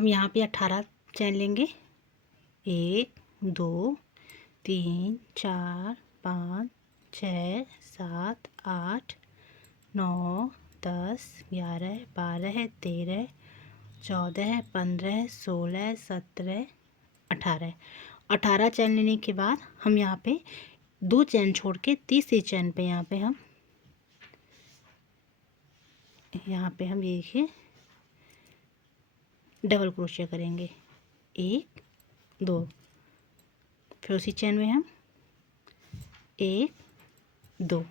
हम यहाँ पे 18 चैन लेंगे। 1 2 3 4 5 6 7 8 9 10 11 12 13 14 15 16 17 18। 18 चैन लेने के बाद हम यहाँ पे 2 चैन छोड़ के तीसरी चैन पे यहाँ पे हम ये देखिए डबल क्रोशिया करेंगे। 1 2, फिर उसी चैन में हम 1 2।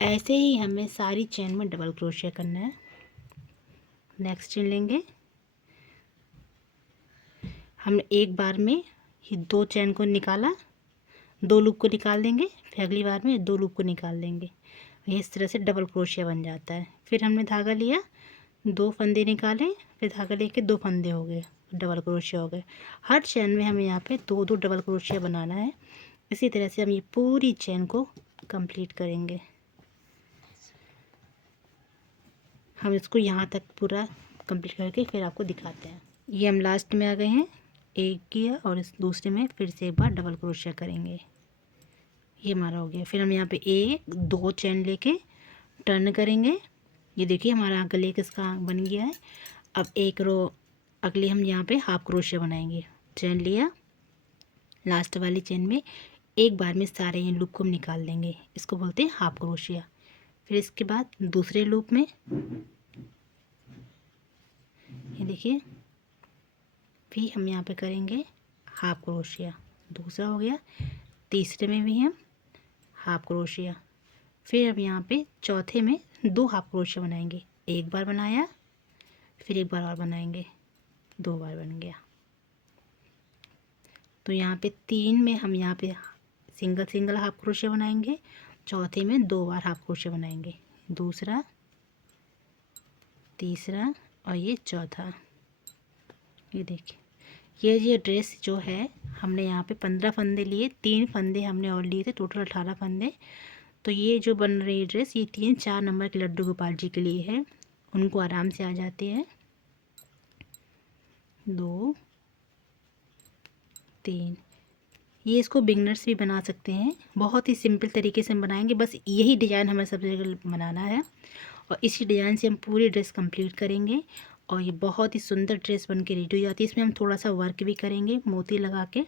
ऐसे ही हमें सारी चैन में डबल क्रोशिया करना है। नेक्स्ट चेन लेंगे। हम एक बार में ही 2 चैन को निकाला, 2 लूप को निकाल देंगे, फिर अगली बार में 2 लूप को निकाल देंगे। इस तरह से डबल क्रोशिया बन जाता है। फिर हमने धागा लिया, 2 फंदे निकाले, फिर धागा लेके 2 फंदे हो गए, डबल क्रोशिया हो गए। हर चैन में हमें यहाँ पे 2 2 डबल क्रोशिया बनाना है। इसी तरह से हम ये पूरी चैन को कंप्लीट करेंगे। हम इसको यहाँ तक पूरा कंप्लीट करके फिर आपको दिखाते हैं। ये हम लास्ट में आ गए हैं, एक किया और इस दूसरे में फिर से एक बार डबल क्रोशिया करेंगे। ये हमारा हो गया। फिर हम यहाँ पे 1 2 चैन लेके टर्न करेंगे। ये देखिए हमारा गले किसका बन गया है। अब एक रो अगली हम यहाँ पे हाफ क्रोशिया बनाएंगे। चैन लिया, लास्ट वाली चैन में एक बार में सारे इन लूप को हम निकाल देंगे, इसको बोलते हैं हाफ क्रोशिया। फिर इसके बाद दूसरे लूप में ये देखिए भी हम यहाँ पे करेंगे हाफ क्रोशिया, दूसरा हो गया। तीसरे में भी हम हाफ क्रोशिया। फिर हम यहाँ पे चौथे में 2 हाफ क्रोशिया बनाएंगे। एक बार बनाया, फिर एक बार और बनाएंगे, 2 बार बन गया। तो यहाँ पे 3 में हम यहाँ पे सिंगल सिंगल हाफ क्रोशिया बनाएंगे, चौथे में 2 बार हाफ क्रोशिया बनाएंगे, दूसरा, तीसरा और ये चौथा। ये देखिए ये ड्रेस जो है हमने यहाँ पे 15 फंदे लिए, 3 फंदे हमने और लिए थे, टोटल 18 फंदे। तो ये जो बन रही ड्रेस ये 3-4 नंबर के लड्डू गोपाल जी के लिए है, उनको आराम से आ जाते हैं। 2 3, ये इसको बिगनर्स भी बना सकते हैं। बहुत ही सिंपल तरीके से हम बनाएंगे, बस यही डिज़ाइन हमें सबसे जगह बनाना है और इसी डिज़ाइन से हम पूरी ड्रेस कंप्लीट करेंगे। और ये बहुत ही सुंदर ड्रेस बन के रेडी हो जाती है। इसमें हम थोड़ा सा वर्क भी करेंगे मोती लगा के,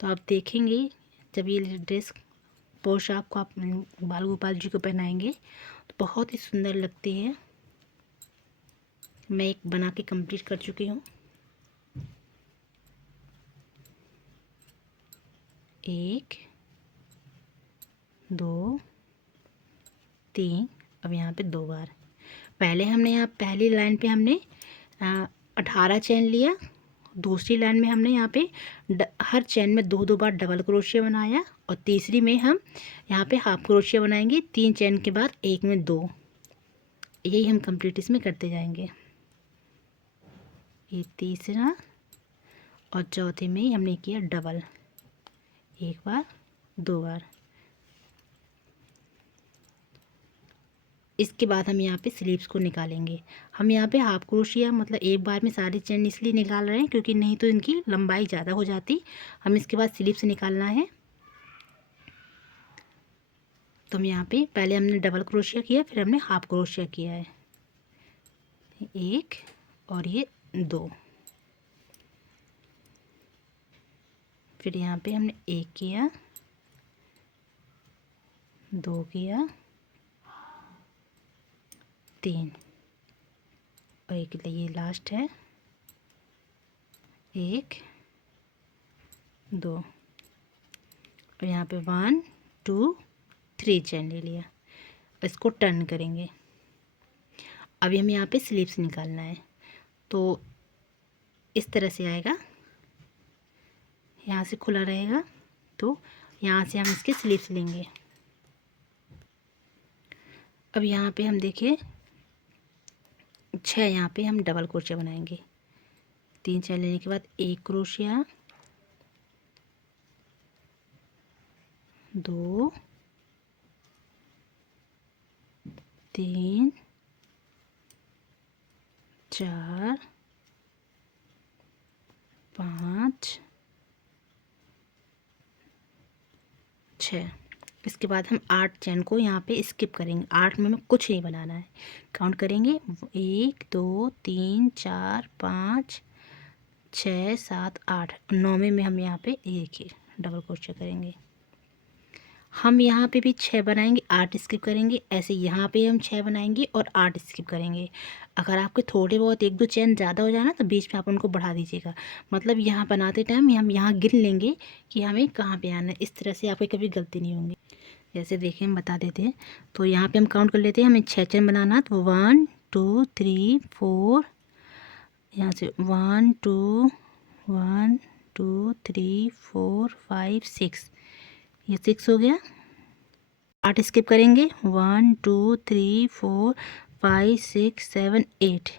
तो आप देखेंगे जब ये ड्रेस पोशाक को आप बाल गोपाल जी को पहनाएंगे तो बहुत ही सुंदर लगती है। मैं एक बना के कंप्लीट कर चुकी हूँ। 1 2 3, अब यहाँ पे 2 बार। पहले हमने यहाँ पहली लाइन पे हमने 18 चैन लिया, दूसरी लाइन में हमने यहाँ पे हर चैन में 2 2 बार डबल क्रोशिया बनाया और तीसरी में हम यहाँ पे हाफ क्रोशिया बनाएंगे। 3 चैन के बाद एक में 2, यही हम कंप्लीट इसमें करते जाएंगे। ये तीसरा और चौथे में ही हमने किया डबल, एक बार 2 बार। इसके बाद हम यहाँ पे स्लीव्स को निकालेंगे। हम यहाँ पे हाफ क्रोशिया मतलब एक बार में सारी चैन इसलिए निकाल रहे हैं क्योंकि नहीं तो इनकी लंबाई ज़्यादा हो जाती। हम इसके बाद स्लीव्स निकालना है। तो हम यहाँ पे पहले हमने डबल क्रोशिया किया, फिर हमने हाफ क्रोशिया किया है, 1 और ये 2। फिर यहाँ पे हमने 1 किया, 2 किया, 3 और एक ये लास्ट है, 1 2 और यहाँ पे 1 2 3 चैन ले लिया। इसको टर्न करेंगे। अभी हमें यहाँ पे स्लीव्स निकालना है, तो इस तरह से आएगा, यहाँ से खुला रहेगा, तो यहाँ से हम इसके स्लीव्स लेंगे। अब यहाँ पे हम देखिए 6 यहाँ पे हम डबल क्रोशिया बनाएंगे। 3 चैन लेने के बाद 1 क्रोशिया, 2 3 4 5 6। इसके बाद हम 8 चेन को यहाँ पे स्किप करेंगे। 8 में हमें कुछ नहीं बनाना है। काउंट करेंगे 1 2 3 4 5 6 7 8। 9वें में हम यहाँ पे ये देखिए डबल क्रोशे करेंगे। हम यहाँ पे भी 6 बनाएंगे, 8 स्किप करेंगे। ऐसे यहाँ पे हम 6 बनाएंगे और 8 स्किप करेंगे। अगर आपके थोड़े बहुत 1-2 चैन ज़्यादा हो जाए ना तो बीच में आप उनको बढ़ा दीजिएगा। मतलब यहाँ बनाते टाइम हम यहाँ गिन लेंगे कि हमें कहाँ पे आना है। इस तरह से आपकी कभी गलती नहीं होंगी। जैसे देखिए हम बता देते हैं। तो यहाँ पे हम काउंट कर लेते हैं। हमें 6 चैन बनाना, तो 1 2 3 4, यहाँ से 1 2 1 2 3 4 5 6, ये 6 हो गया। 8 स्किप करेंगे, 1 2 3 4 5 6 7 8,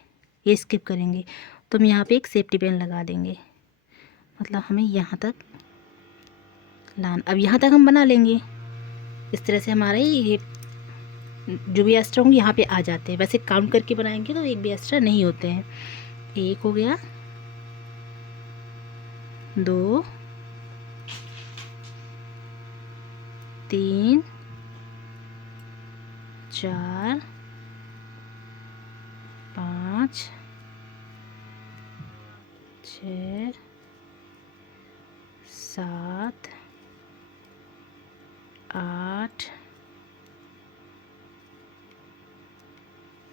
ये स्किप करेंगे। तो हम यहाँ पे एक सेफ्टी पिन लगा देंगे। मतलब हमें यहाँ तक लाना। अब यहाँ तक हम बना लेंगे। इस तरह से हमारे ये जो भी एक्स्ट्रा होंगे यहाँ पे आ जाते हैं। वैसे काउंट करके बनाएंगे तो एक भी एक्स्ट्रा नहीं होते हैं। 1 हो गया, 2 3 4 5 6 7 8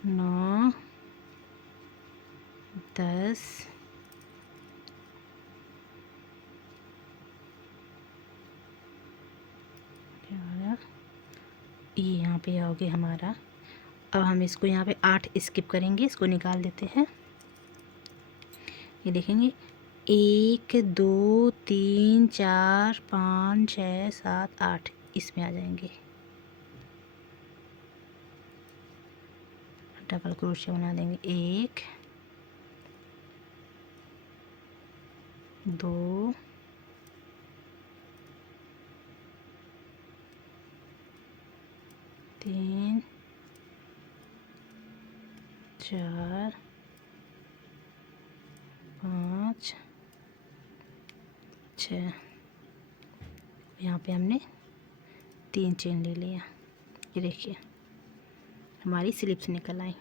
9 10 11, ये यहाँ पे हो गया हमारा। अब हम इसको यहाँ पे 8 स्किप करेंगे, इसको निकाल देते हैं। ये देखेंगे 1 2 3 4 5 6 7 8 इसमें आ जाएंगे। डबल क्रोशिया बना देंगे। 1 2 3 4 5 6, यहाँ पे हमने 3 चेन ले लिया। ये देखिए हमारी स्लिप्स निकल आई।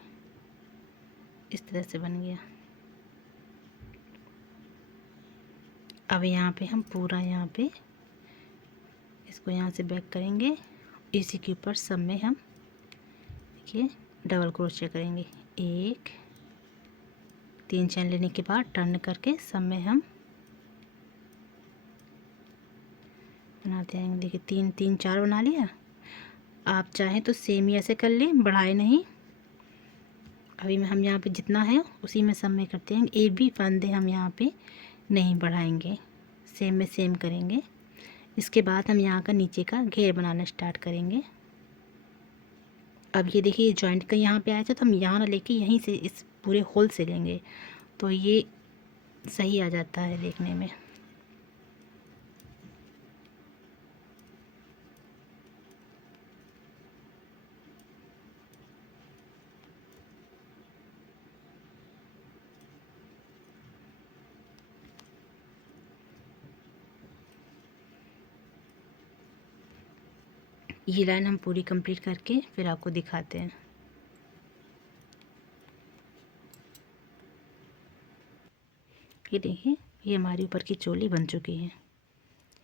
इस तरह से बन गया। अब यहाँ पे हम पूरा यहाँ पे इसको यहाँ से बैक करेंगे। इसी के ऊपर सब में हम देखिए डबल क्रोशिया करेंगे। 1 3 चैन लेने के बाद टर्न करके सब में हम बनाते आएंगे। देखिए 3 3 4 बना लिया। आप चाहें तो सेम ही ऐसे कर लें, बढ़ाए नहीं। अभी में हम यहाँ पे जितना है उसी में सब में करते हैं। एक भी फंदे हम यहाँ पे नहीं बढ़ाएंगे, सेम में सेम करेंगे। इसके बाद हम यहाँ का नीचे का घेर बनाना स्टार्ट करेंगे। अब ये देखिए जॉइंट का यहाँ पे आया था, तो हम यहाँ ना लेके यहीं से इस पूरे होल से लेंगे तो ये सही आ जाता है देखने में। ये लाइन हम पूरी कंप्लीट करके फिर आपको दिखाते हैं। ये देखिए ये हमारी ऊपर की चोली बन चुकी है।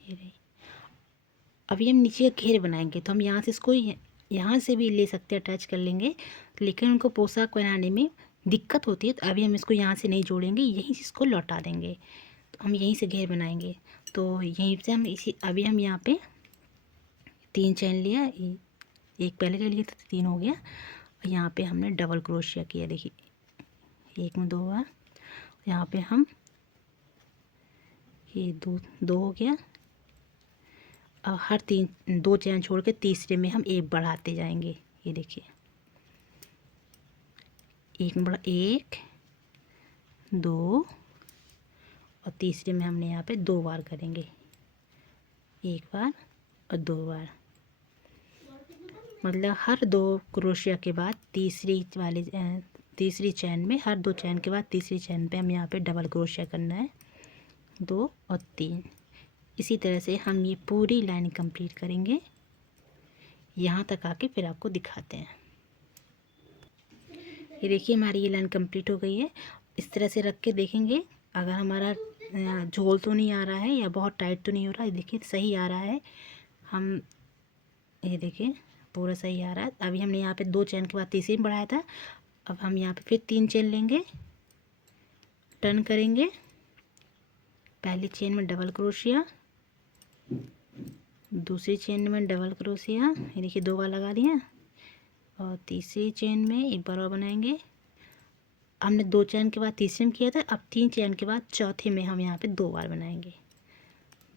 ये रही। अभी हम नीचे का घेर बनाएंगे तो हम यहाँ से इसको यहाँ से भी ले सकते हैं, अटैच कर लेंगे। लेकिन उनको पोशाक बनाने में दिक्कत होती है तो अभी हम इसको यहाँ से नहीं जोड़ेंगे, यहीं से इसको लौटा देंगे। तो हम यहीं से घेर बनाएंगे। तो यहीं से हम इसी अभी हम यहाँ पे 3 चैन लिया, एक पहले ले लिया तो 3 हो गया। और यहाँ पे हमने डबल क्रोशिया किया। देखिए 1 में 2 बार। यहाँ पे हम ये 2 हो गया। और हर 2 चैन छोड़ के तीसरे में हम 1 बढ़ाते जाएंगे। ये देखिए 1 में बढ़ा 1 2 और तीसरे में हमने यहाँ पे 2 बार करेंगे, 1 बार और 2 बार। मतलब हर 2 क्रोशिया के बाद तीसरी चैन में, हर 2 चैन के बाद तीसरी चैन पे हम यहाँ पे डबल क्रोशिया करना है। 2 और 3। इसी तरह से हम ये पूरी लाइन कंप्लीट करेंगे। यहाँ तक आके फिर आपको दिखाते हैं। ये देखिए हमारी ये लाइन कंप्लीट हो गई है। इस तरह से रख के देखेंगे अगर हमारा झोल तो नहीं आ रहा है या बहुत टाइट तो नहीं हो रहा है। देखिए सही आ रहा है। हम ये देखिए पूरा सही आ रहा है। अभी हमने यहाँ पे 2 चेन के बाद तीसरी में बढ़ाया था। अब हम यहाँ पे फिर 3 चेन लेंगे, टर्न करेंगे, पहली चेन में डबल क्रोशिया, दूसरी चेन में डबल क्रोशिया, ये देखिए 2 बार लगा दिया, और तीसरी चेन में एक बार और बनाएंगे। हमने 2 चेन के बाद तीसरे में किया था, अब 3 चेन के बाद चौथे में हम यहाँ पे 2 बार बनाएंगे,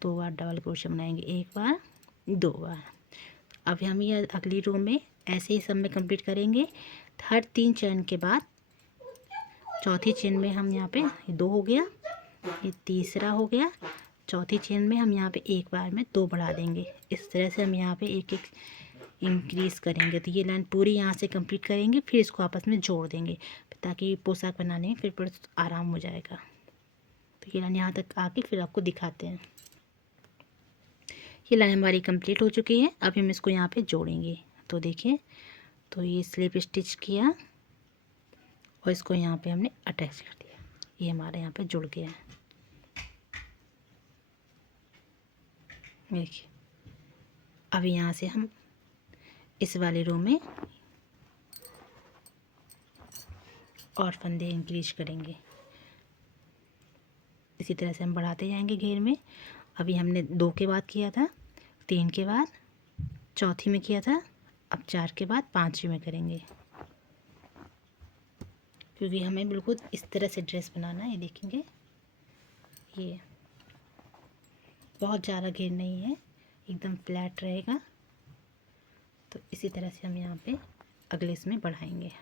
2 बार डबल क्रोशिया बनाएंगे, 1 बार 2 बार। अब हम ये अगली रो में ऐसे ही सब में कंप्लीट करेंगे। हर 3 चेन के बाद चौथी चेन में हम यहाँ पे 2 हो गया, ये तीसरा हो गया, चौथी चेन में हम यहाँ पे एक बार में 2 बढ़ा देंगे। इस तरह से हम यहाँ पे एक एक इंक्रीज़ करेंगे। तो ये लाइन पूरी यहाँ से कंप्लीट करेंगे, फिर इसको आपस में जोड़ देंगे ताकि पोशाक बनाने में फिर आराम हो जाएगा। तो ये लाइन यहाँ तक आके फिर आपको दिखाते हैं। ये लाइन हमारी कंप्लीट हो चुकी है। अब हम इसको यहाँ पे जोड़ेंगे। तो देखिए, तो ये स्लिप स्टिच किया और इसको यहाँ पे हमने अटैच कर दिया। ये हमारे यहाँ पे जुड़ गया है। देखिए अब यहाँ से हम इस वाले रो में और फंदे इंक्रीज करेंगे। इसी तरह से हम बढ़ाते जाएंगे घेर में। अभी हमने 2 के बाद किया था, 3 के बाद चौथी में किया था, अब 4 के बाद 5वीं में करेंगे, क्योंकि हमें बिल्कुल इस तरह से ड्रेस बनाना है। ये देखेंगे ये बहुत ज़्यादा घेर नहीं है, एकदम फ्लैट रहेगा। तो इसी तरह से हम यहाँ पे अगले इसमें बढ़ाएंगे।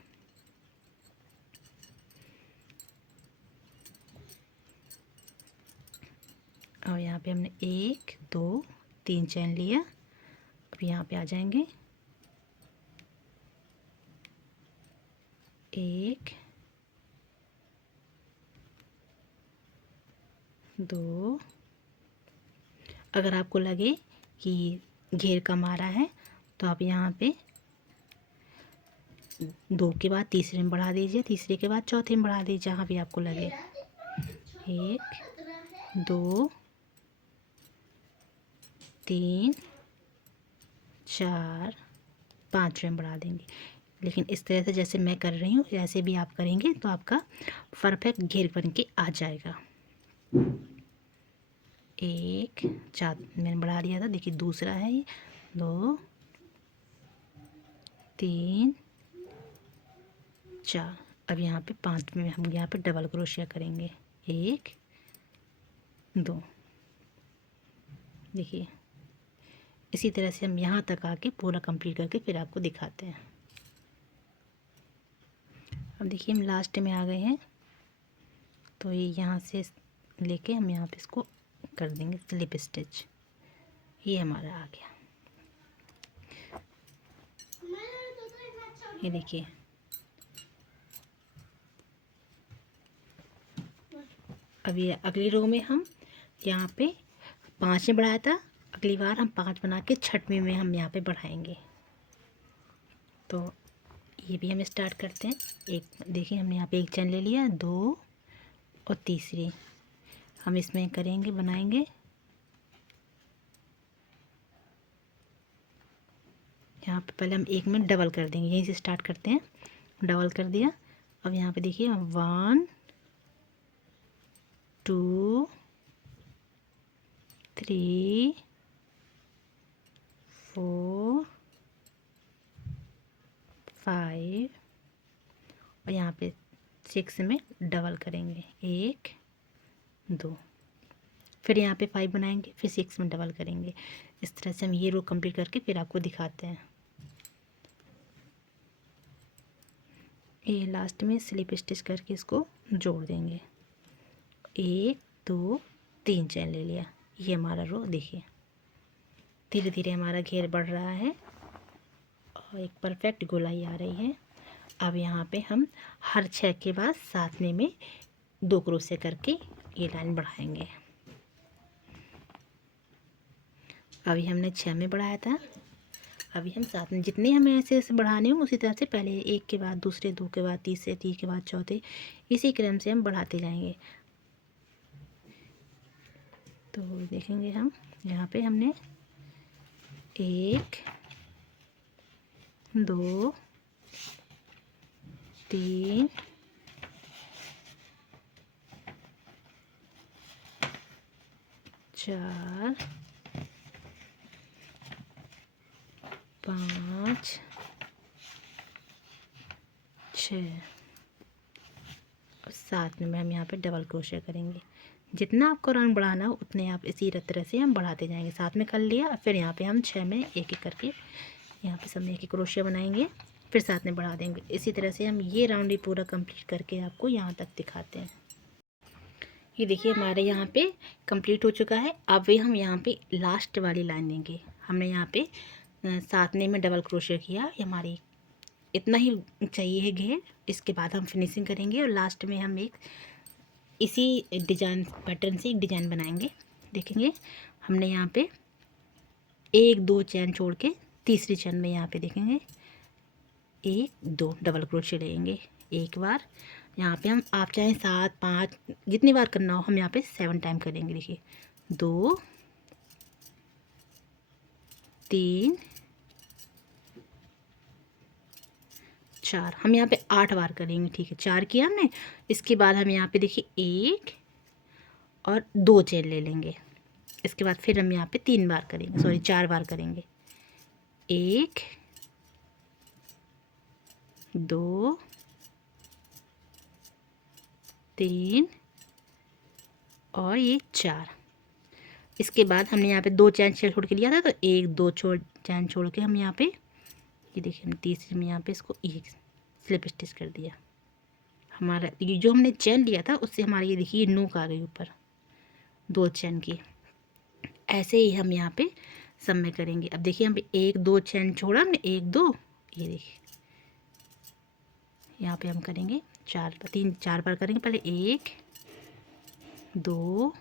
और यहाँ पे हमने 1 2 3 चैन लिया। अब यहाँ पे आ जाएंगे 1 2। अगर आपको लगे कि घेर कम आ रहा है तो आप यहाँ पे 2 के बाद तीसरे में बढ़ा दीजिए, तीसरे के बाद चौथे में बढ़ा दीजिए, जहाँ भी आपको लगे। 1 2 3 4 5 में बढ़ा देंगे। लेकिन इस तरह से जैसे मैं कर रही हूँ ऐसे भी आप करेंगे तो आपका परफेक्ट घेर बन के आ जाएगा। 1 4 मैंने बढ़ा दिया था। देखिए दूसरा है ये, 2 3 4। अब यहाँ पे 5 में हम यहाँ पे डबल क्रोशिया करेंगे, 1 2। देखिए इसी तरह से हम यहाँ तक आके पूरा कंप्लीट करके फिर आपको दिखाते हैं। अब देखिए हम लास्ट में आ गए हैं। तो ये यहाँ से लेके हम यहाँ पे इसको कर देंगे स्लिप स्टिच। ये हमारा आ गया। ये देखिए अब ये अगली रो में हम यहाँ पे 5 में बढ़ाया था, अगली बार हम 5 बना के 6वीं में हम यहाँ पे बढ़ाएंगे। तो ये भी हम स्टार्ट करते हैं। एक देखिए हमने यहाँ पे 1 चैन ले लिया, 2 और तीसरी हम इसमें करेंगे, बनाएंगे। यहाँ पे पहले हम 1 में डबल कर देंगे, यहीं से स्टार्ट करते हैं। डबल कर दिया। अब यहाँ पे देखिए 1 2 3 4 5 और यहाँ पे 6 में डबल करेंगे, 1 2। फिर यहाँ पे 5 बनाएंगे, फिर 6 में डबल करेंगे। इस तरह से हम ये रो कंप्लीट करके फिर आपको दिखाते हैं। ये लास्ट में स्लिप स्टिच करके इसको जोड़ देंगे। 1 2 3 चैन ले लिया। ये हमारा रो देखिए धीरे धीरे हमारा घेर बढ़ रहा है और एक परफेक्ट गोलाई आ रही है। अब यहाँ पे हम हर 6 के बाद 7वें में 2 क्रोशे करके ये लाइन बढ़ाएंगे। अभी हमने 6 में बढ़ाया था, अभी हम 7 में, जितने हमें ऐसे ऐसे बढ़ाने हों उसी तरह से पहले एक के बाद दूसरे, दो के बाद तीसरे, तीन के बाद चौथे, इसी क्रम से हम बढ़ाते जाएंगे। तो देखेंगे हम यहाँ पे हमने 1 2 3 4 5 6 और 7 में हम यहाँ पे डबल क्रोशिया करेंगे। जितना आपको राउंड बढ़ाना हो उतने आप इसी तरह से हम बढ़ाते जाएंगे। 7 में कर लिया, फिर यहाँ पे हम 6 में एक एक करके यहाँ पे सब में एक एक क्रोशिया बनाएंगे, फिर 7 में बढ़ा देंगे। इसी तरह से हम ये राउंड ही पूरा कंप्लीट करके आपको यहाँ तक दिखाते हैं। ये देखिए हमारे यहाँ पे कंप्लीट हो चुका है। अब भी हम यहाँ पे लास्ट वाली लाइन देंगे। हमने यहाँ पे 7 में डबल क्रोशिया किया, हमारी इतना ही चाहिए है घेर। इसके बाद हम फिनिशिंग करेंगे और लास्ट में हम एक इसी डिजाइन पैटर्न से एक डिजाइन बनाएंगे। देखेंगे हमने यहाँ पे 1 2 चैन छोड़ के तीसरी चैन में यहाँ पे देखेंगे 1 2 डबल क्रोशिया लेंगे एक बार। यहाँ पे हम आप चाहें 7 5 जितनी बार करना हो, हम यहाँ पे 7 टाइम करेंगे। देखिए 2 3 4, हम यहाँ पे 8 बार करेंगे। ठीक है, 4 किया हमने। इसके बाद हम यहाँ पे देखिए 1 और 2 चेन ले लेंगे। इसके बाद फिर हम यहाँ पे 3 बार करेंगे, सॉरी 4 बार करेंगे। 1 2 3 और ये 4। इसके बाद हमने यहाँ पे 2 चैन छोड़ के लिया था, तो 1 2 चैन छोड़ के हम यहाँ पे ये देखिए हम तीसरे में यहाँ पे इसको एक स्लिप स्टिच कर दिया। हमारा ये जो हमने चैन लिया था उससे हमारी ये देखिए नोक आ गई ऊपर 2 चैन की। ऐसे ही हम यहाँ पे सब में करेंगे। अब देखिए हम 1 2 चैन छोड़ा हमने, 1 2, ये देखिए यहाँ पे हम करेंगे 4 बार करेंगे। पहले 1 2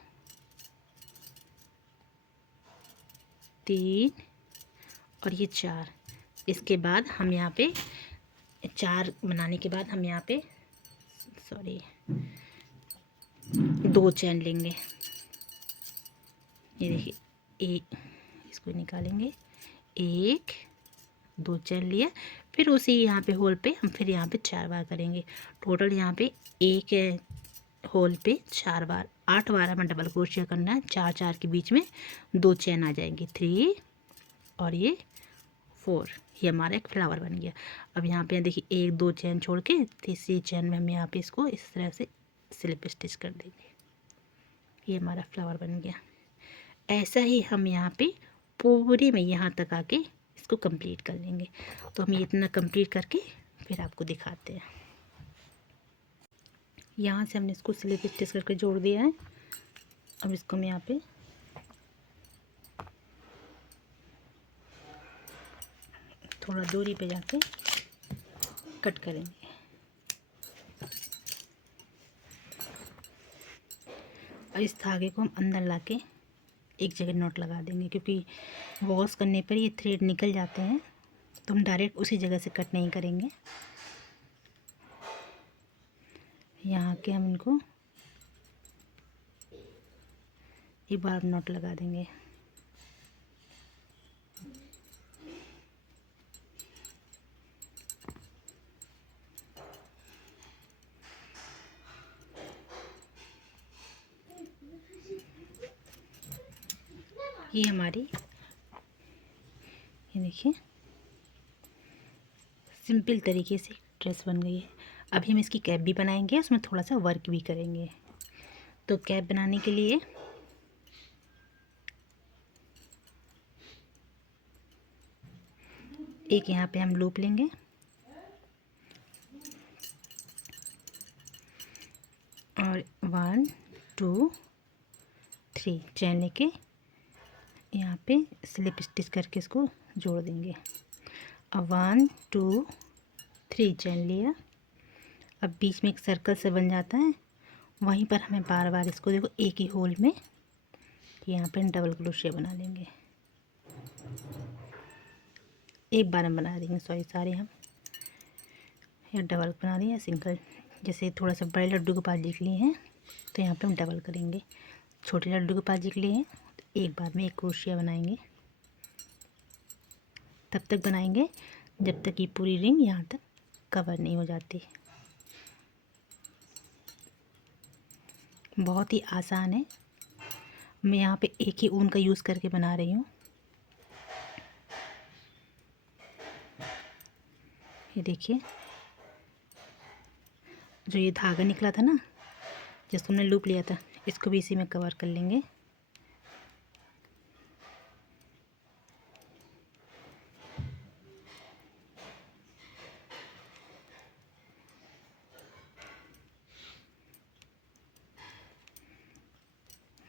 3 और ये 4। इसके बाद हम यहाँ पे 4 बनाने के बाद हम यहाँ पे सॉरी 2 चैन लेंगे। ये देखिए एक, इसको निकालेंगे, 1 2 चैन लिया, फिर उसी यहाँ पे होल पे हम फिर यहाँ पे 4 बार करेंगे। टोटल यहाँ पे एक होल पे 4 बार, 8 बार हमें डबल क्रोशिया करना है। 4 4 के बीच में 2 चैन आ जाएंगी, 3 और ये 4। ये हमारा एक फ्लावर बन गया। अब यहाँ पे देखिए 1 2 चैन छोड़ के तीसरी चैन में हम यहाँ पे इसको इस तरह से स्लिप स्टिच कर देंगे। ये हमारा फ्लावर बन गया। ऐसा ही हम यहाँ पे पूरे में यहाँ तक आके इसको कंप्लीट कर लेंगे। तो हम ये इतना कंप्लीट करके फिर आपको दिखाते हैं। यहाँ से हमने इसको स्लिप स्टिच करके जोड़ दिया है। अब इसको हम यहाँ पे थोड़ा दूरी पे जाके कट करेंगे। और इस धागे को हम अंदर लाके एक जगह नॉट लगा देंगे, क्योंकि वॉश करने पर ये थ्रेड निकल जाते हैं, तो हम डायरेक्ट उसी जगह से कट नहीं करेंगे। यहाँ के हम इनको एक बार नॉट लगा देंगे। ये हमारी ये देखिए सिंपल तरीके से ड्रेस बन गई है। अभी हम इसकी कैप भी बनाएंगे, उसमें थोड़ा सा वर्क भी करेंगे। तो कैप बनाने के लिए एक यहाँ पे हम लूप लेंगे और 1 2 3 चैन लेके यहाँ पे स्लिप स्टिच करके इसको जोड़ देंगे। अब 1 2 3 चैन लिया। अब बीच में एक सर्कल से बन जाता है, वहीं पर हमें बार बार इसको देखो एक ही होल में यहाँ पे डबल क्रोशिया बना लेंगे। एक बार हम बना देंगे, सॉरी सारे हम, या डबल बना रहे हैं या सिंगल। जैसे थोड़ा सा बड़े लड्डू के पास लिख लिए हैं तो यहाँ पे हम डबल करेंगे, छोटे लड्डू के पास लिख लिए हैं तो एक बार में एक क्रोशिया बनाएंगे। तब तक बनाएंगे जब तक ये पूरी रिंग यहाँ तक कवर नहीं हो जाती। बहुत ही आसान है। मैं यहाँ पे एक ही ऊन का यूज़ करके बना रही हूँ। ये देखिए, जो ये धागा निकला था ना, जिसको हमने लूप लिया था, इसको भी इसी में कवर कर लेंगे।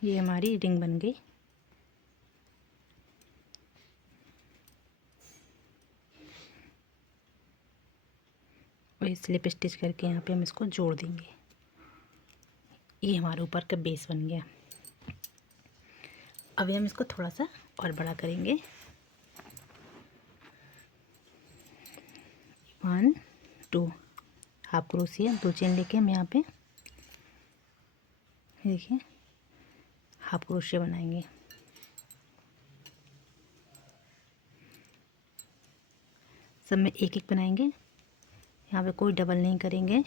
ये हमारी रिंग बन गई। और ये स्लिप स्टिच करके यहाँ पे हम इसको जोड़ देंगे। ये हमारे ऊपर का बेस बन गया। अभी हम इसको थोड़ा सा और बड़ा करेंगे। 1 2 हाफ क्रोशिया, 2 चेन लेके हम यहाँ पे देखिए हाफ क्रोशिया बनाएंगे। सब में एक एक बनाएंगे, यहाँ पे कोई डबल नहीं करेंगे।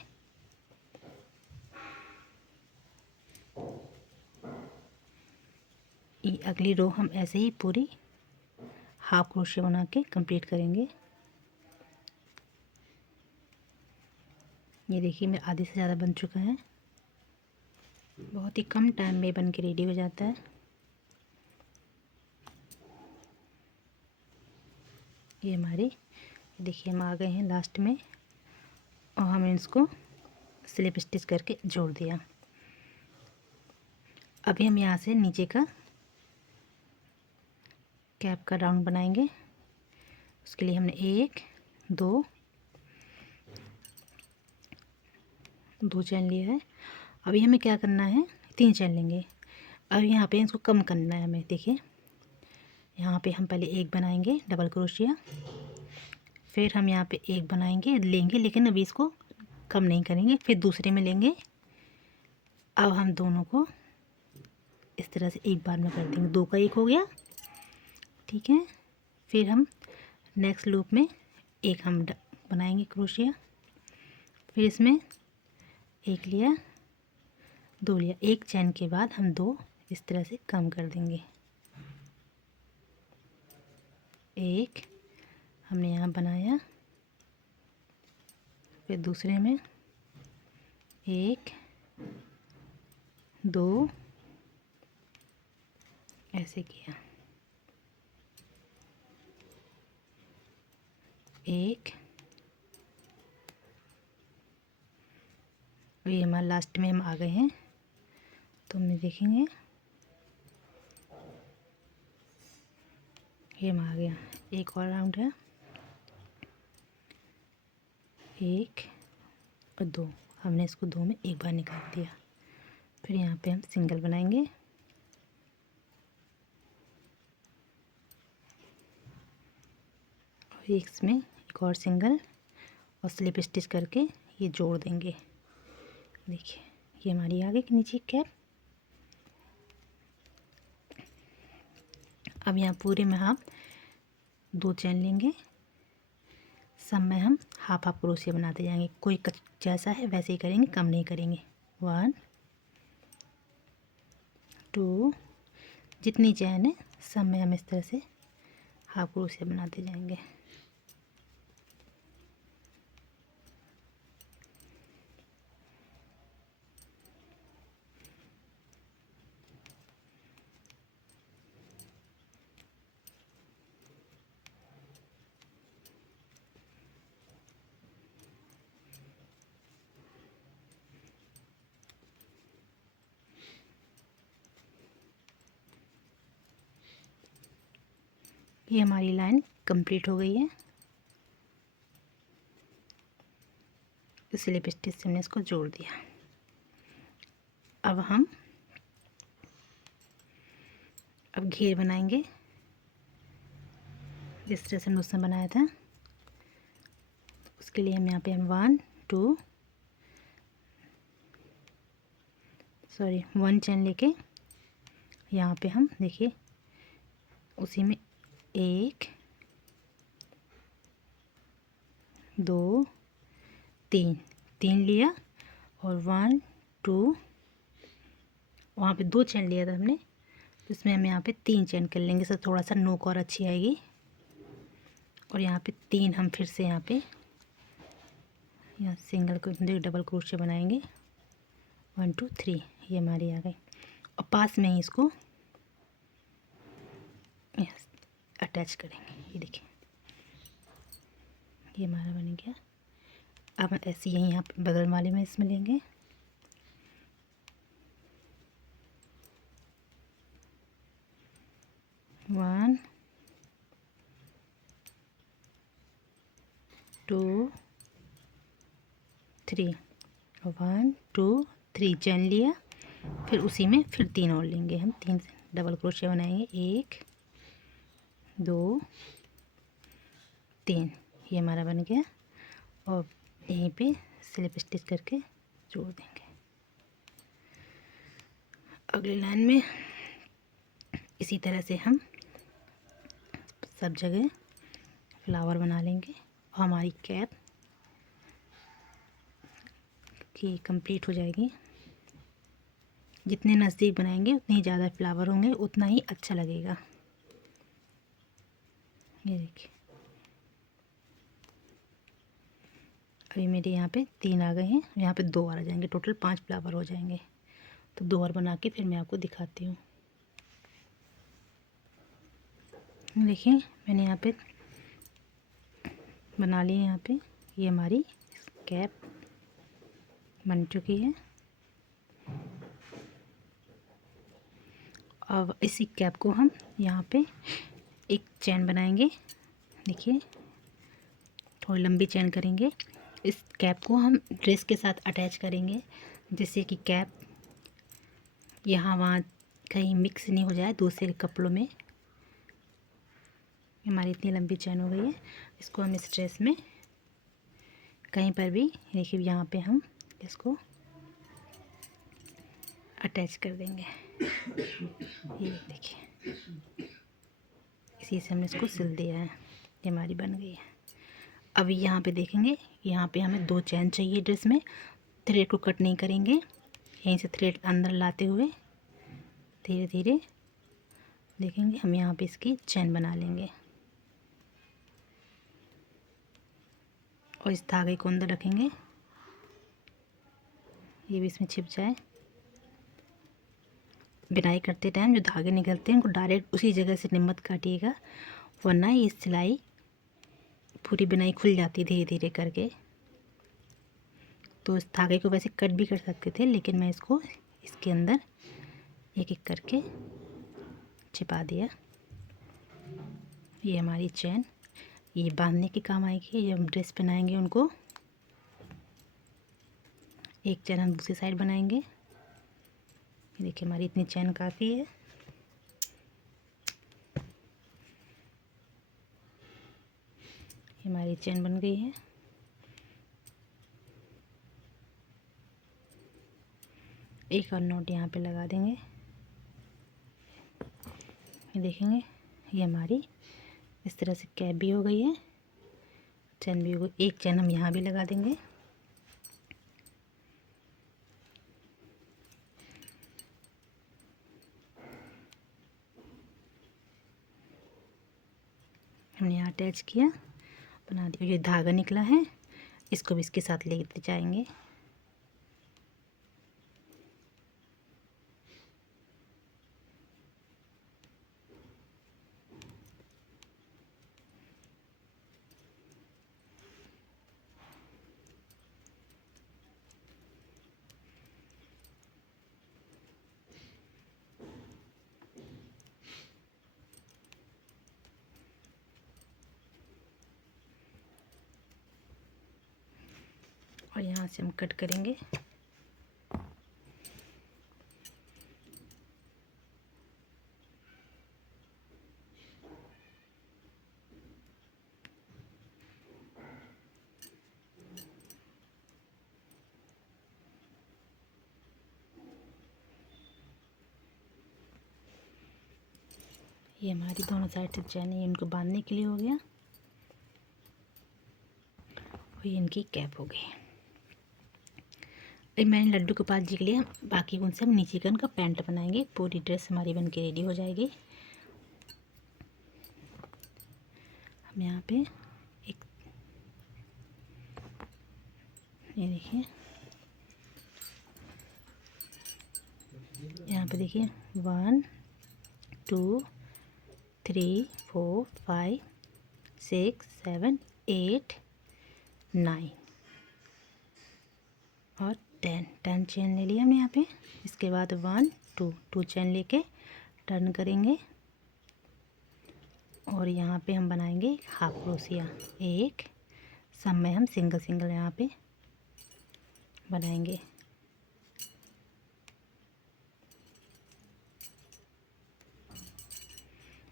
ये अगली रो हम ऐसे ही पूरी हाफ क्रोशिया बना के कंप्लीट करेंगे। ये देखिए मेरा आधे से ज़्यादा बन चुका है। बहुत ही कम टाइम में बन के रेडी हो जाता है। ये हमारी, देखिए हम आ गए हैं लास्ट में और हमने इसको स्लिप स्टिच करके जोड़ दिया। अभी हम यहाँ से नीचे का कैप का राउंड बनाएंगे। उसके लिए हमने 1 2 चैन लिया है। अभी हमें क्या करना है, 3 चैन लेंगे। अब यहाँ पे इसको कम करना है हमें। देखिए यहाँ पे हम पहले एक बनाएंगे डबल क्रोशिया, फिर हम यहाँ पे एक बनाएंगे लेंगे, लेकिन अभी इसको कम नहीं करेंगे, फिर दूसरे में लेंगे। अब हम दोनों को इस तरह से एक बार में कर देंगे। 2 का 1 हो गया, ठीक है। फिर हम नेक्स्ट लूप में एक हम बनाएंगे क्रोशिया, फिर इसमें एक लिया, 2 लिया, एक चैन के बाद हम 2 इस तरह से कम कर देंगे। एक हमने यहाँ बनाया, फिर दूसरे में 1 2 ऐसे किया, 1। ये हमारा लास्ट में हम आ गए हैं, तो हम देखेंगे ये हम आ गया। एक और राउंड है, 1 और 2, हमने इसको 2 में एक बार निकाल दिया। फिर यहाँ पे हम सिंगल बनाएंगे, और इसमें एक और सिंगल और स्लिप स्टिच करके ये जोड़ देंगे। देखिए ये हमारी आगे की नीचे कैप। अब यहाँ पूरे में हम 2 चैन लेंगे, सब में हम हाफ हाफ क्रोशिया बनाते जाएंगे। कोई जैसा है वैसे ही करेंगे, कम नहीं करेंगे। 1 2, जितनी चैन है सब में हम इस तरह से हाफ क्रोशिया बनाते जाएंगे। ये हमारी लाइन कंप्लीट हो गई है। स्लिप स्टिच से हमने इसको जोड़ दिया। अब घेर बनाएंगे। जिस तरह से हमने उसने बनाया था। उसके लिए हम यहाँ पे हम 1 चैन लेके यहाँ पे हम देखिए उसी में 1 2 3 लिया और 1 2 वहाँ पे 2 चैन लिया था हमने, तो इसमें हम यहाँ पे 3 चैन कर लेंगे, इससे थोड़ा सा नोक और अच्छी आएगी। और यहाँ पे 3 हम फिर से यहाँ सिंगल को डबल क्रोशे बनाएंगे। 1 2 3 ये हमारी आ गई। और पास में ही इसको अटैच करेंगे। ये देखिए ये हमारा बन गया। अब ऐसे यहीं यहाँ पे बगल वाले में इसमें लेंगे। वन 2 3 1 2 3 चैन लिया, फिर उसी में फिर 3 और लेंगे। हम 3 डबल क्रोशिया बनाएंगे। 1 2 3 ये हमारा बन गया। और यहीं पे स्लिप स्टिच करके जोड़ देंगे। अगली लाइन में इसी तरह से हम सब जगह फ्लावर बना लेंगे। और हमारी कैप की कंप्लीट हो जाएगी। जितने नज़दीक बनाएंगे उतने ही ज़्यादा फ्लावर होंगे, उतना ही अच्छा लगेगा। ये देखिए अभी मेरे यहाँ पे 3 आ गए हैं, यहाँ पे 2 और आ जाएंगे, टोटल 5 फ्लावर हो जाएंगे। तो 2 और बना के फिर मैं आपको दिखाती हूँ। देखिए मैंने यहाँ पे बना ली है। यहाँ पे ये हमारी कैप बन चुकी है। अब इसी कैप को हम यहाँ पे एक चैन बनाएंगे। देखिए थोड़ी लंबी चैन करेंगे। इस कैप को हम ड्रेस के साथ अटैच करेंगे, जिससे कि कैप यहाँ वहाँ कहीं मिक्स नहीं हो जाए दूसरे कपड़ों में। हमारी इतनी लंबी चैन हो गई है। इसको हम इस ड्रेस में कहीं पर भी देखिए यहाँ पे हम इसको अटैच कर देंगे। ये देखिए इसी से हमने इसको सिल दिया है। ये हमारी बन गई है। अभी यहाँ पे देखेंगे, यहाँ पे हमें 2 चैन चाहिए ड्रेस में। थ्रेड को कट नहीं करेंगे, यहीं से थ्रेड अंदर लाते हुए धीरे धीरे देखेंगे हम यहाँ पे इसकी चैन बना लेंगे। और इस धागे को अंदर रखेंगे, ये भी इसमें छिप जाए। बिनाई करते टाइम जो धागे निकलते हैं उनको डायरेक्ट उसी जगह से मत काटिएगा, वरना ये सिलाई पूरी बिनाई खुल जाती धीरे धीरे करके। तो इस धागे को वैसे कट भी कर सकते थे, लेकिन मैं इसको इसके अंदर एक एक करके छिपा दिया। ये हमारी चैन ये बांधने के काम आएगी। जब हम ड्रेस पहनाएंगे उनको, एक चैन हम दूसरी साइड बनाएंगे। देखिए हमारी इतनी चैन काफ़ी है। हमारी चैन बन गई है। एक और नोट यहाँ पे लगा देंगे। ये देखेंगे ये हमारी इस तरह से कैप भी हो गई है, चैन भी हो गई। एक चैन हम यहाँ भी लगा देंगे। हमने यहाँ अटैच किया, बना दिया। ये धागा निकला है, इसको भी इसके साथ लेते जाएंगे। और यहाँ से हम कट करेंगे। ये हमारी दोनों साइड से चैन है, इनको बांधने के लिए हो गया। और ये इनकी कैप हो गई। अब मैंने लड्डू गोपाल जी के लिए बाकी उनसे हम नीचे का उनका पैंट बनाएंगे। पूरी ड्रेस हमारी बन के रेडी हो जाएगी। हम यहाँ पे एक, ये देखिए, यहाँ पे देखिए 1 2 3 4 5 6 7 8 9 और 10 चेन ले लिया हमने यहाँ पे। इसके बाद 1 2 चेन लेके टर्न करेंगे और यहाँ पे हम बनाएंगे हाफ क्रोशिया। एक सब में हम सिंगल सिंगल यहाँ पे बनाएंगे।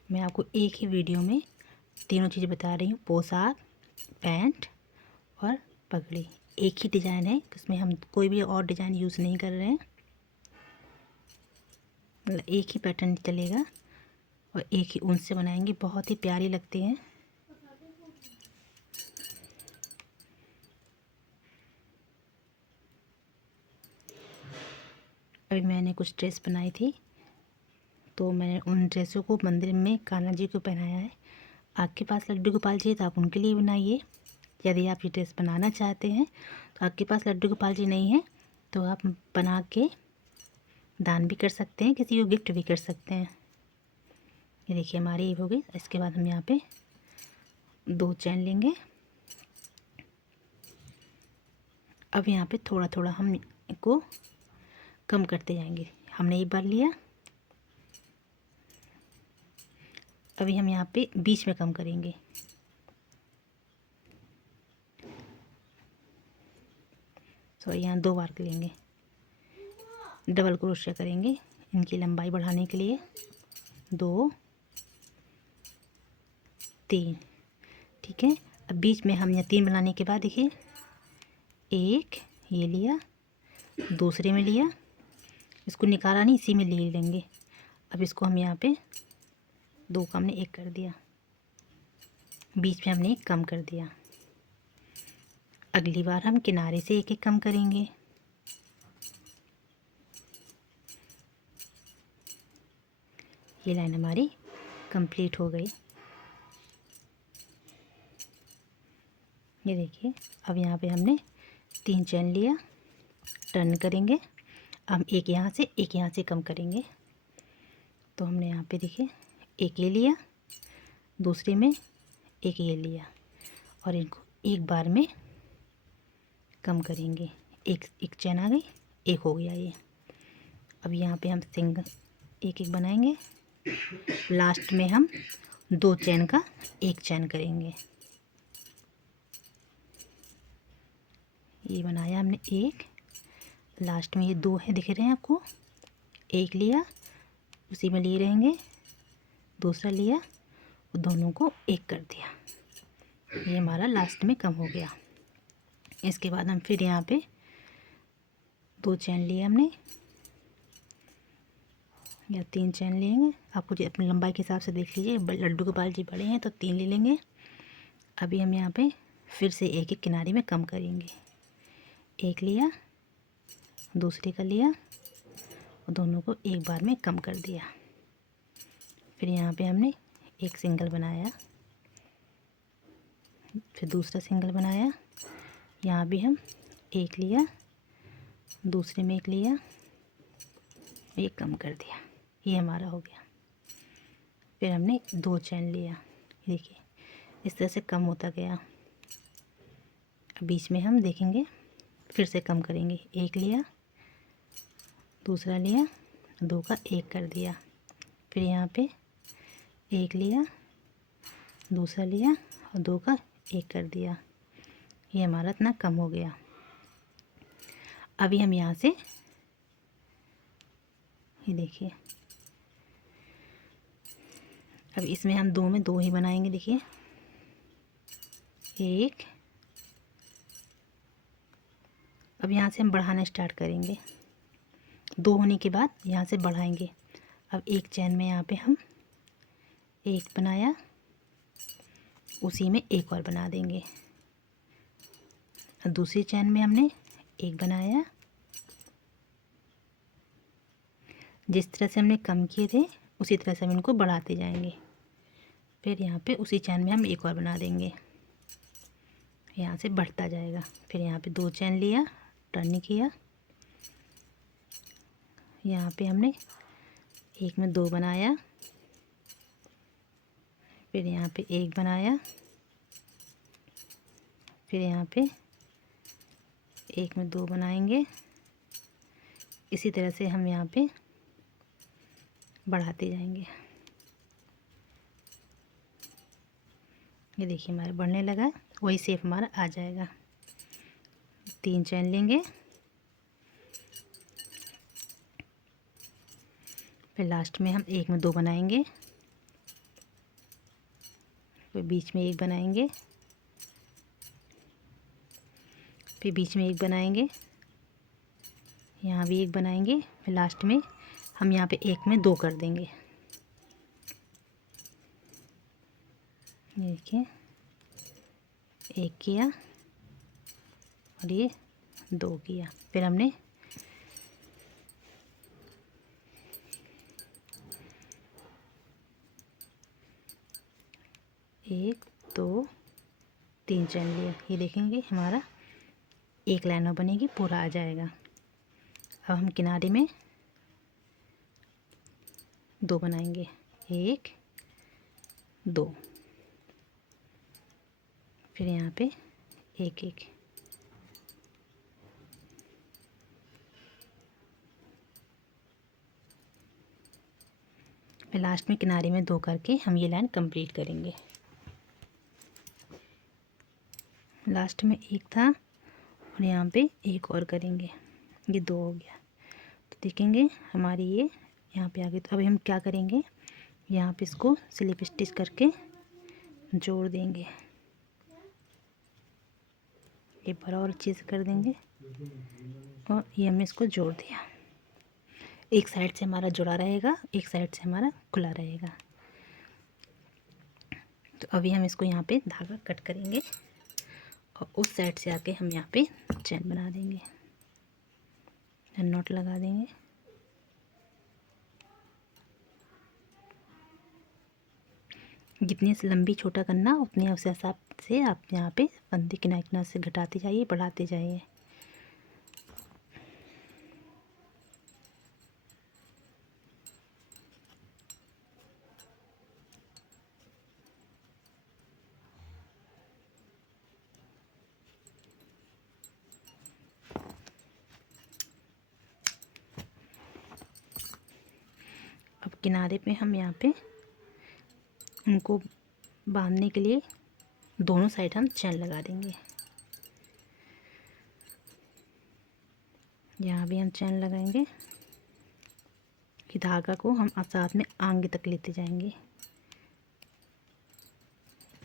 मैं आपको एक ही वीडियो में तीनों चीज़ें बता रही हूँ, पोशाक, पैंट और पगड़ी। एक ही डिज़ाइन है, उसमें हम कोई भी और डिज़ाइन यूज़ नहीं कर रहे हैं, मतलब एक ही पैटर्न चलेगा और एक ही ऊन से बनाएंगे। बहुत ही प्यारी लगती हैं। अभी मैंने कुछ ड्रेस बनाई थी, तो मैंने उन ड्रेसों को मंदिर में कान्हा जी को पहनाया है। आपके पास लड्डू गोपाल जी है तो आप उनके लिए बनाइए। यदि आप ये ड्रेस बनाना चाहते हैं तो आपके पास लड्डू गोपाल जी नहीं है तो आप बना के दान भी कर सकते हैं, किसी को गिफ्ट भी कर सकते हैं। ये देखिए हमारी ये हो गई। इसके बाद हम यहाँ पे 2 चैन लेंगे। अब यहाँ पे थोड़ा थोड़ा हम इसको कम करते जाएंगे। हमने एक बार लिया, अभी हम यहाँ पे बीच में कम करेंगे। सॉरी, यहाँ 2 बार लेंगे, डबल क्रोशिया करेंगे इनकी लंबाई बढ़ाने के लिए। 2 3, ठीक है। अब बीच में हम यहाँ 3 बनाने के बाद देखिए, एक ये लिया, दूसरे में लिया, इसको निकाला नहीं, इसी में ले लेंगे। अब इसको हम यहाँ पे 2 का हमने 1 कर दिया, बीच में हमने 1 कम कर दिया। अगली बार हम किनारे से 1 कम करेंगे। ये लाइन हमारी कंप्लीट हो गई। ये देखिए, अब यहाँ पे हमने 3 चैन लिया, टर्न करेंगे। हम एक यहाँ से कम करेंगे। तो हमने यहाँ पे देखिए 1 ये लिया, दूसरे में 1 ये लिया और इनको एक बार में कम करेंगे। एक चैन आ गई, 1 हो गया ये। अब यहाँ पे हम सिंगल 1 बनाएंगे। लास्ट में हम 2 चैन का 1 चैन करेंगे। ये बनाया हमने 1, लास्ट में ये 2 है, दिख रहे हैं आपको। 1 लिया, उसी में लिए रहेंगे, दूसरा लिया, दोनों को 1 कर दिया। ये हमारा लास्ट में कम हो गया। इसके बाद हम फिर यहाँ पे 2 चैन लिए हमने, या 3 चैन लेंगे। आपको जो अपनी लंबाई के हिसाब से देख लीजिए, लड्डू गोपाल जी बड़े हैं तो 3 ले लेंगे। अभी हम यहाँ पे फिर से 1 किनारे में कम करेंगे। 1 लिया, दूसरे का लिया और दोनों को एक बार में कम कर दिया। फिर यहाँ पे हमने 1 सिंगल बनाया, फिर दूसरा सिंगल बनाया। यहाँ भी हम 1 लिया, दूसरे में 1 लिया, 1 कम कर दिया। ये हमारा हो गया। फिर हमने 2 चैन लिया, देखिए इस तरह से कम होता गया। बीच में हम देखेंगे, फिर से कम करेंगे। 1 लिया, दूसरा लिया, 2 का 1 कर दिया। फिर यहाँ पे 1 लिया, दूसरा लिया और 2 का 1 कर दिया। ये हमारा इतना कम हो गया। अभी हम यहाँ से ये देखिए, अब इसमें हम 2 में 2 ही बनाएंगे। देखिए 1, अब यहाँ से हम बढ़ाना स्टार्ट करेंगे। 2 होने के बाद यहाँ से बढ़ाएंगे। अब 1 चैन में यहाँ पे हम एक बनाया, उसी में एक और बना देंगे। दूसरी चैन में हमने एक बनाया, जिस तरह से हमने कम किए थे उसी तरह से हम इनको बढ़ाते जाएंगे। फिर यहाँ पे उसी चैन में हम एक और बना देंगे, यहाँ से बढ़ता जाएगा। फिर यहाँ पे 2 चैन लिया, टर्न किया, यहाँ पे हमने एक में 2 बनाया, फिर यहाँ पे एक बनाया, फिर यहाँ पे एक में 2 बनाएंगे। इसी तरह से हम यहाँ पे बढ़ाते जाएंगे। ये देखिए हमारा बढ़ने लगा, वही शेप हमारा आ जाएगा। 3 चैन लेंगे, फिर लास्ट में हम एक में 2 बनाएंगे, फिर बीच में एक बनाएंगे, फिर बीच में एक बनाएंगे, यहाँ भी एक बनाएंगे, फिर लास्ट में हम यहाँ पे एक में 2 कर देंगे। देखिए एक किया और ये 2 किया। फिर हमने एक 2 3 चैन लिया। ये देखेंगे हमारा एक लाइन में बनेगी, पूरा आ जाएगा। अब हम किनारे में 2 बनाएंगे, 1 2, फिर यहाँ पे एक एक, फिर लास्ट में किनारे में 2 करके हम ये लाइन कंप्लीट करेंगे। लास्ट में एक था और यहाँ पे एक और करेंगे, ये 2 हो गया। तो देखेंगे हमारी ये यहाँ पे आ गई। तो अभी हम क्या करेंगे, यहाँ पे इसको स्लिप स्टिच करके जोड़ देंगे, ये बराबर चीज़ कर देंगे और ये हमने इसको जोड़ दिया। एक साइड से हमारा जुड़ा रहेगा, एक साइड से हमारा खुला रहेगा। तो अभी हम इसको यहाँ पे धागा कट करेंगे और उस साइड से आके हम यहाँ पे चैन बना देंगे, नॉट लगा देंगे। जितनी लंबी छोटा करना उतनी उस हिसाब से आप यहाँ पे फंदे किनारे किनारे से घटाते जाइए, बढ़ाते जाइए। अब किनारे पे हम यहाँ पे उनको बांधने के लिए दोनों साइड हम चैन लगा देंगे। यहाँ भी हम चैन लगाएंगे कि धागा को हम साथ में आगे तक लेते जाएंगे।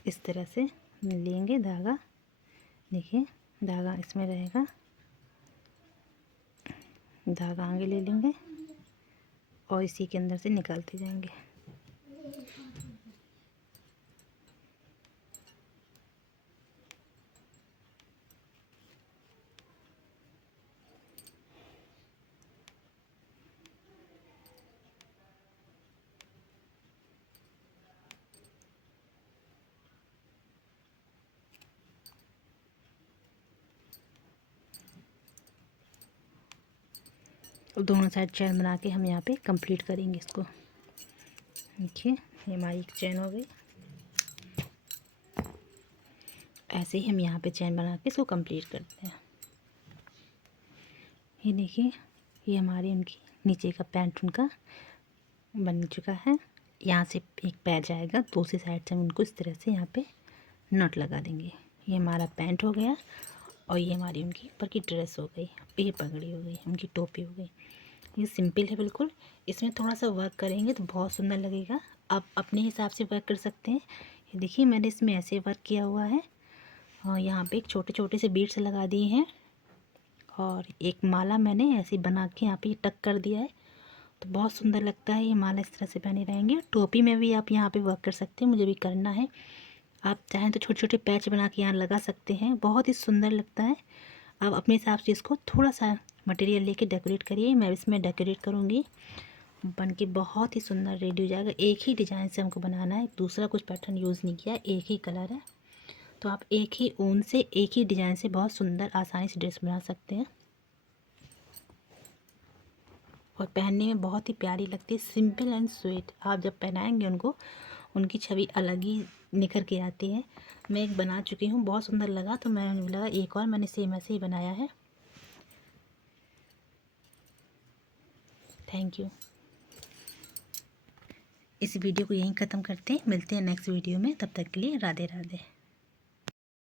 इस तरह से लेंगे धागा, देखिए धागा इसमें रहेगा, धागा आगे ले लेंगे और इसी के अंदर से निकालते जाएंगे। और दोनों साइड चैन बना के हम यहाँ पे कंप्लीट करेंगे इसको। देखिए ये हमारी एक चैन हो गई। ऐसे ही हम यहाँ पे चैन बना के इसको कंप्लीट करते हैं। ये देखिए ये हमारी उनकी नीचे का पैंट उनका बन चुका है। यहाँ से एक पैर जाएगा, दूसरी साइड से हम उनको इस तरह से यहाँ पे नट लगा देंगे। ये हमारा पैंट हो गया और ये हमारी उनकी ऊपर की ड्रेस हो गई, ये पगड़ी हो गई, उनकी टोपी हो गई। ये सिंपल है बिल्कुल। इसमें थोड़ा सा वर्क करेंगे तो बहुत सुंदर लगेगा। आप अपने हिसाब से वर्क कर सकते हैं। ये देखिए मैंने इसमें ऐसे वर्क किया हुआ है और यहाँ पे एक छोटे छोटे से बीड्स लगा दिए हैं और एक माला मैंने ऐसे बना के यहाँ पे टक कर दिया है तो बहुत सुंदर लगता है ये माला, इस तरह से पहने रहेंगे। टोपी में भी आप यहाँ पे वर्क कर सकते हैं, मुझे भी करना है। आप चाहें तो छोटे छोटे पैच बना के यहाँ लगा सकते हैं, बहुत ही सुंदर लगता है। आप अपने हिसाब से इसको थोड़ा सा मटेरियल लेके डेकोरेट करिए। मैं इसमें डेकोरेट करूँगी, बन के बहुत ही सुंदर रेडी हो जाएगा। एक ही डिज़ाइन से हमको बनाना है, दूसरा कुछ पैटर्न यूज़ नहीं किया, एक ही कलर है। तो आप एक ही ऊन से एक ही डिज़ाइन से बहुत सुंदर आसानी से ड्रेस बना सकते हैं और पहनने में बहुत ही प्यारी लगती है। सिंपल एंड स्वीट, आप जब पहनाएंगे उनको, उनकी छवि अलग ही निखर के आती है। मैं एक बना चुकी हूँ, बहुत सुंदर लगा, तो मैंने लगा एक और मैंने सेम ऐसे ही बनाया है। Thank you. इस वीडियो को यहीं ख़त्म करते हैं, मिलते हैं नेक्स्ट वीडियो में। तब तक के लिए राधे राधे।